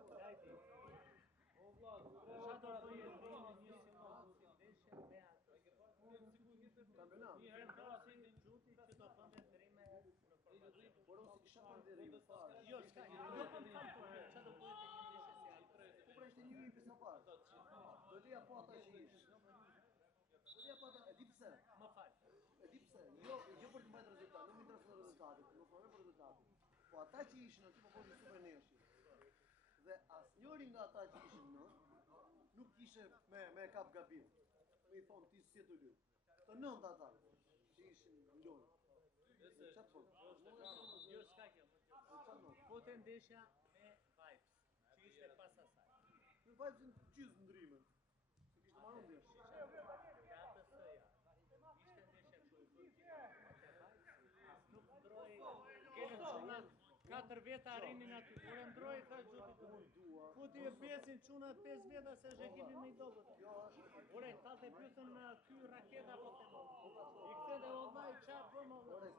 Por unë si kisha përnderi më parë. Jo, s'ka, jo po më tham po, çfarë do bëhet tek ndeshja si altre. Po pra ishte njëri pse parë. Do t'ja po ata që ish. Do t'ja po ata, e di pse? Më fal. E di pse? Jo për të mbajtur rezultat, nuk më intereson rezultati, nuk më për rezultati. Po ata që ishin aty po bënin super neshi. Dhe asnjëri nga ata që ishin në nuk kishe me kap gabim. Me i thon ti si të lut. Të nënta ata që ishin në lojë. Çfarë po? Jo s'ka kjo. Po të ndeshja me Vibes, që ishte pas asaj. Me Vibes gjys ndrimen. Se kishte marrë ndjesh. Ja të sëja. Ishte ndeshja kështu. Nuk ndroi. Kene çunat 4 veta arrinin aty. Kur e ndroi tha xhuti. Futi e besin çunat 5 veta se është ekipi më i dobët. Ore, ta të pyetën ky raketa po të. I kthede vllai çfarë bën më vllai.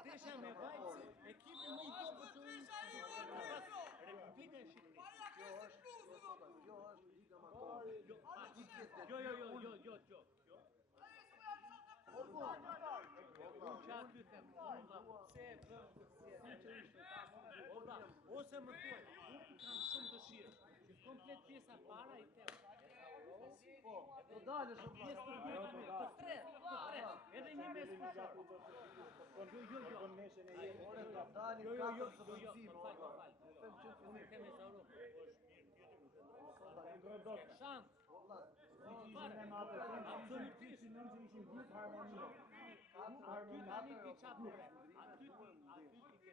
Ndeshja me Vibes, ekipi më i dobët të Republika e Shqipërisë. Kjo është liga më Jo. Që aty them, pse e bëm sinqerisht, ose më thuaj, unë kam shumë dëshirë, që komplet pjesa para i them. Po, do dalësh o Pjesë të dytë, të tre, edhe një mes pasha. Ore, do dalin katër të vëzime, Më fal. Unë them e zauro, është mirë, shans. Absolutisht. Aty tani ti çfarë bëre? Aty ti ke.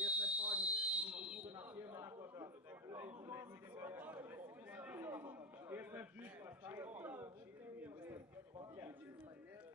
Pjesën e parë nuk duken atje me na kuadrat. Pjesën e dytë pastaj